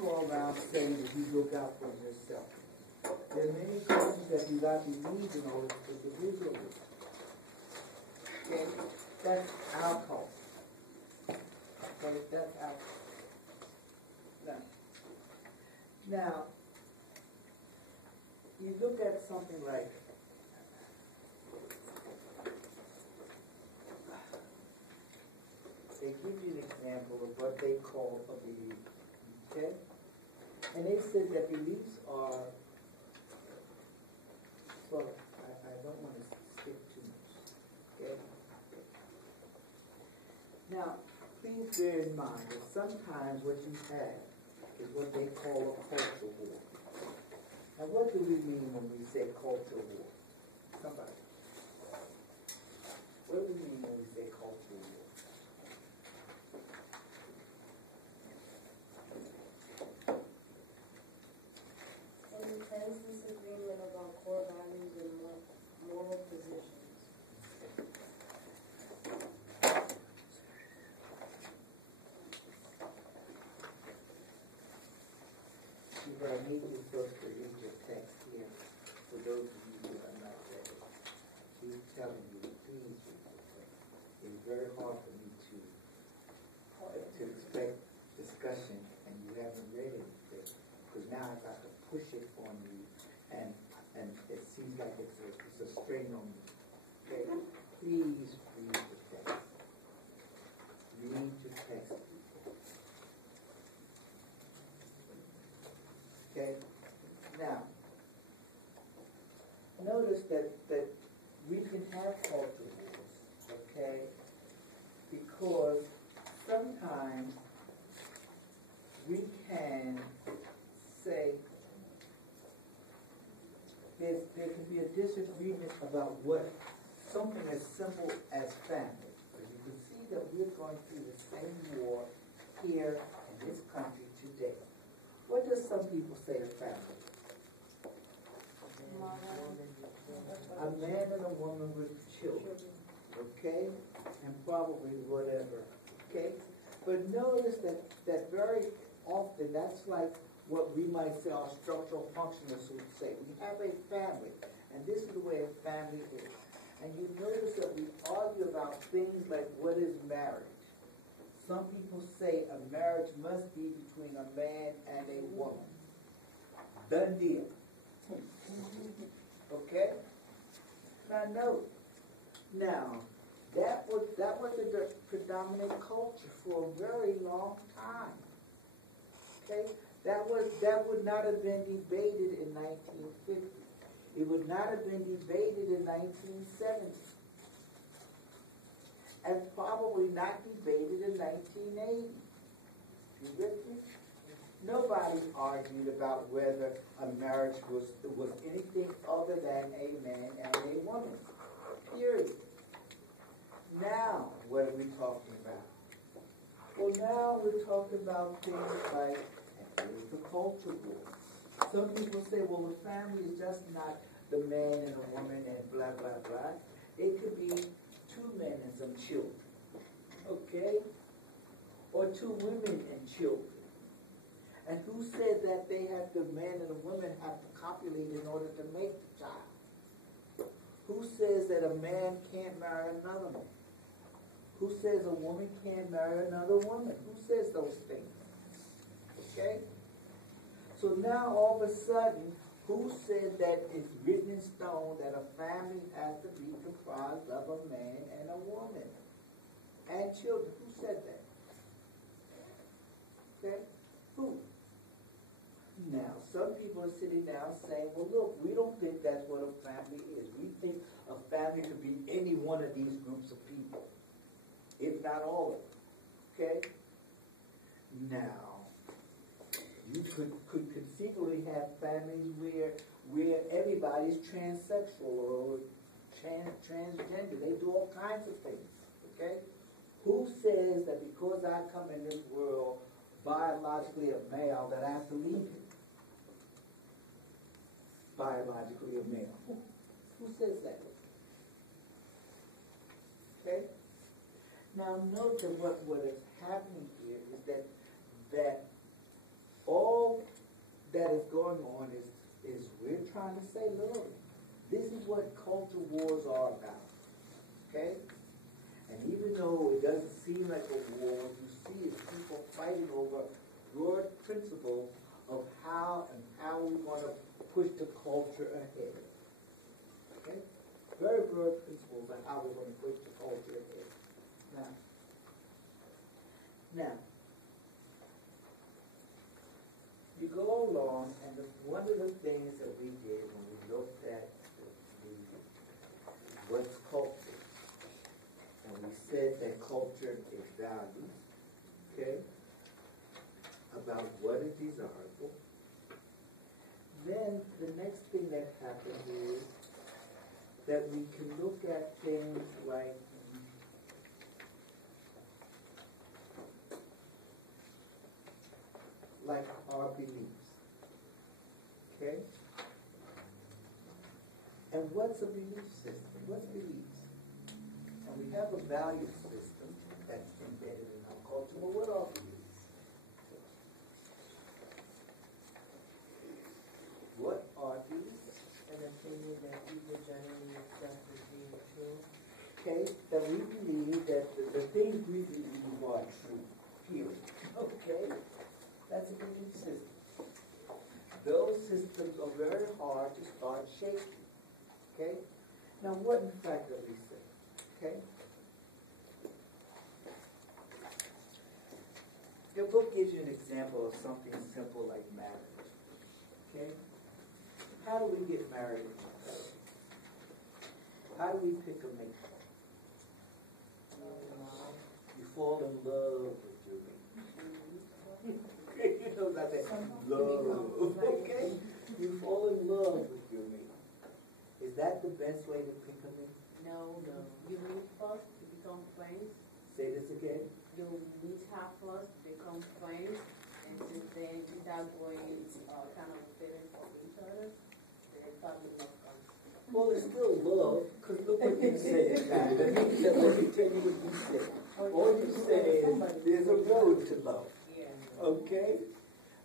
go around saying that you look out for yourself. There are many things that you got to need in order to individualism. Okay? That's our culture. Okay? That's our culture. Now, you look at something like they give you an example of what they call a belief. Okay? And they said that beliefs are, well, I don't want to skip too much. Okay? Now, please bear in mind that sometimes what you have is what they call a culture war. Now, what do we mean when we say culture war? Somebody. What do we mean when we say culture war? An intense disagreement about core values and moral positions. I need you folks to read your text here. For those of you who are not ready, she's telling you, please read your text. It's very hard for me to expect discussion and you haven't read anything, because now I've got to push it on you, and it seems like it's a strain on you. Okay? Please read the text. Read your text, people. Okay? Now, notice that we can have culture wars, okay? Because sometimes we can say there can be a disagreement about what something as simple as family. But you can see that we're going through the same war here in this country today. What does some people say of family? A man and a woman with children, okay? And probably whatever, okay? But notice that very often that's like what we might say our structural functionalists would say. We have a family, and this is the way a family is. And you notice that we argue about things like what is marriage. Some people say a marriage must be between a man and a woman. Done deal. Okay? Now note. Now, that was the predominant culture for a very long time. Okay? That would not have been debated in 1950. It would not have been debated in 1970. And probably not debated in 1980. You with me? Nobody argued about whether a marriage was anything other than a man and a woman. Period. Now, what are we talking about? Well, now we're talking about things like, and here's the culture war. Some people say, well, the family is just not the man and a woman and blah, blah, blah. It could be 2 men and some children. Okay? Or 2 women and children. And who said that the man and the woman have to copulate in order to make the child? Who says that a man can't marry another man? Who says a woman can't marry another woman? Who says those things? Okay? So now all of a sudden, who said that it's written in stone that a family has to be comprised of a man and a woman? And children. Who said that? Okay? Who? Now, some people are sitting down saying, well, look, we don't think that's what a family is. We think a family could be any one of these groups of people, if not all of them. Okay? Now, you could conceivably have families where everybody's transsexual or transgender. They do all kinds of things. Okay? Who says that because I come in this world biologically a male that I have to leave it? Biologically a male. Who says that? Okay? Now note that what is happening here is that all that is going on is we're trying to say, look, this is what culture wars are about, okay? And even though it doesn't seem like a war, what you see is people fighting over broad principles of how we want to push the culture ahead. Okay? Very broad principles of how we want to push the culture ahead. Now, you go along, and one of the things that we did when we looked at what's culture, and we said that culture is values, okay, about what is desirable. Then the next thing that happens is that we can look at things like our beliefs, okay? And what's a belief system? What's beliefs? And we have a value system that's embedded in our culture. Well, what are beliefs? What are beliefs? An opinion that people generally accept as being true. Okay, that we believe that the things we believe are true, period. Okay, that's a belief system. Those systems are very hard to start shaking. Okay, now what in fact do we say? Okay, the book gives you an example of something simple like marriage. Okay, how do we get married? How do we pick a mate? You fall in love with your mate. You know about that love. Okay? You fall in love with your mate. Is that the best way to pick a mate? No. You meet first to become friends. Say this again. You meet her first, become friends, and since then you start going kind of feeling for each other, then probably love comes. Well, it's still love, because look what you said. Let me tell you what you said. All you said is there's a road to love. Yeah. Okay?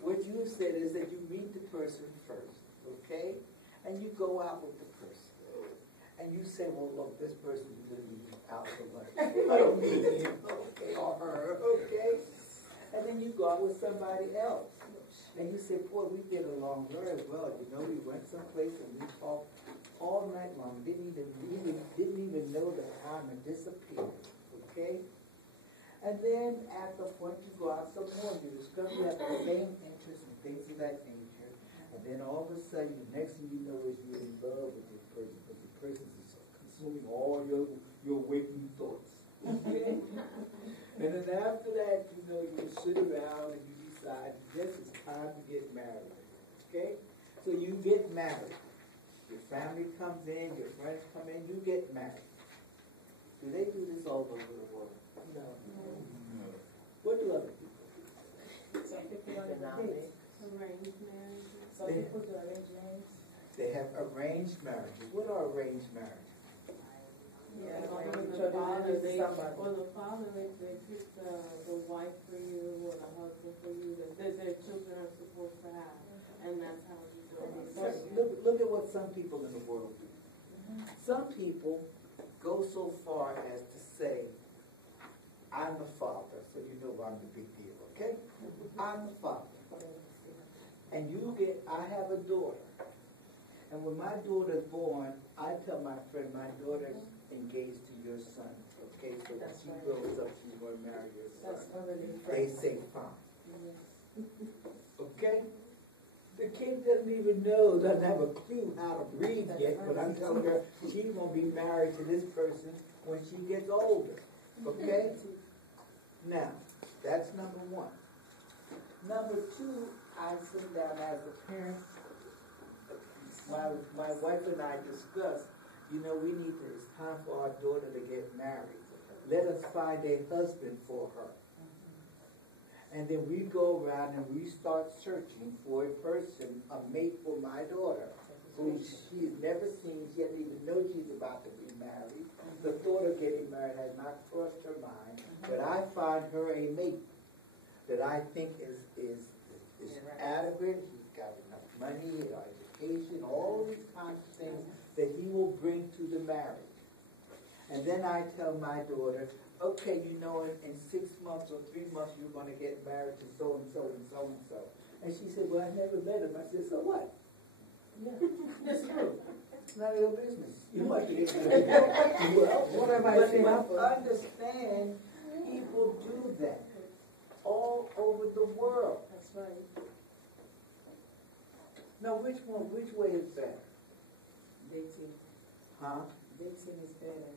What you said is that you meet the person first, okay? And you go out with the person. And you say, well, look, this person is going to be out for lunch. I don't mean him, okay, or her, okay? And then you go out with somebody else. And you say, boy, we get along very well. You know, we went someplace and we talked all night long. Didn't even know the time had disappeared, okay? And then at the point you go out some more, you discover you have the same interests and things of that nature. And then all of a sudden, the next thing you know is you're in love with this person, because the person is consuming all your waking thoughts. Okay? And then after that, you know, you sit around and you decide, yes, it's time to get married. Okay? So you get married. Your family comes in, your friends come in, you get married. Do they do this all over the world? No. What do other people do? Some people don't Denominate. arrange marriages. Some They- people do arrange marriages. They have arranged marriages. What are arranged marriages? Yeah, Or like the the father, father, they pick the wife for you or the husband for you that their children are supposed to have, and that's how you do it. Look at what some people in the world do. Some people go so far as to say, I'm the father, so you know I'm the big deal, okay? I'm the father. And I have a daughter. And when my daughter's born, I tell my friend, my daughter's engaged to your son, okay? So when she grows up, she's going to marry your That's son. already They say, fine. Okay? The kid doesn't even know, doesn't have a clue how to read yet, but I'm telling her she's going to be married to this person when she gets older. Okay? Now, that's number one. Number two, I sit down as a parent. My wife and I discussed, you know, it's time for our daughter to get married. Let us find a husband for her. And then we go around and we start searching for a person, a mate for my daughter, who she's never seen. She doesn't even know she's about to be married. The thought of getting married has not crossed her mind. But I find her a mate that I think is is Yeah, right. adequate, he's got enough money, education, all these kinds of things that he will bring to the marriage. And then I tell my daughter, okay, you know, in 6 months or 3 months, you're gonna get married to so-and-so and so-and-so. And she said, well, I never met him. I said, so what? Yeah, that's true. It's none of your business. You must be Well, what have I seen but happen? understand, people do that all over the world. That's right. Now, which way is better? Dating, Huh? dating is better.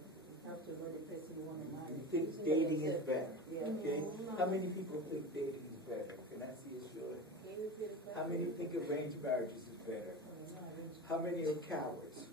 You have to know the person you want to marry. You think dating is better? Yeah. Okay. How many people think dating is better? Can I see a show? How many think arranged marriages is better? How many are cowards?